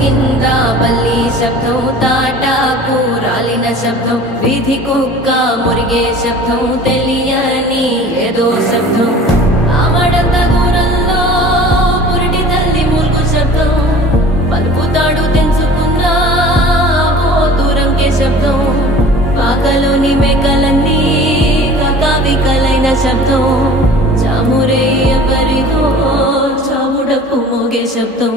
కింద బల్లి శబ్దం తాటాకు రాలిన శబ్దం వీధి కుక్క మురిగే శబ్దం తెలియని ఏదో శబ్దం ఆమడంత దూరంలో పురిటి తల్లి మూల్గు శబ్దం పలుకుతాడు తెంచుకున్న దూరంకే శబ్దం పాకలోని మేకలన్నీ కకావికలైన శబ్దం చామురే ఎవరిదో చావుడప్పు మోగే శబ్దం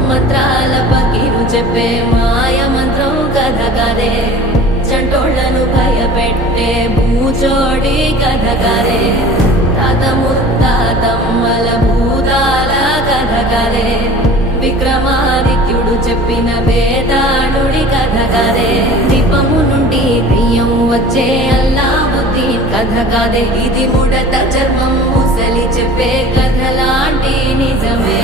మంత్రాల పకీరు చెప్పే మాయ మంత్రం కథ కాదే చంటోళ్లను భయపెట్టే భూచోడి కథ కాదే తాత ముత్తాతమ్మల భూతాల కథ కాదే విక్రమాదిత్యుడు చెప్పిన వేదాళుడి కథ కాదే దీపము నుండి దెయ్యం వచ్చే అల్లావుద్దీన్ కథ కాదే ఇది ముడత చర్మం ముసలి చెప్పే కథ లాంటి నిజమే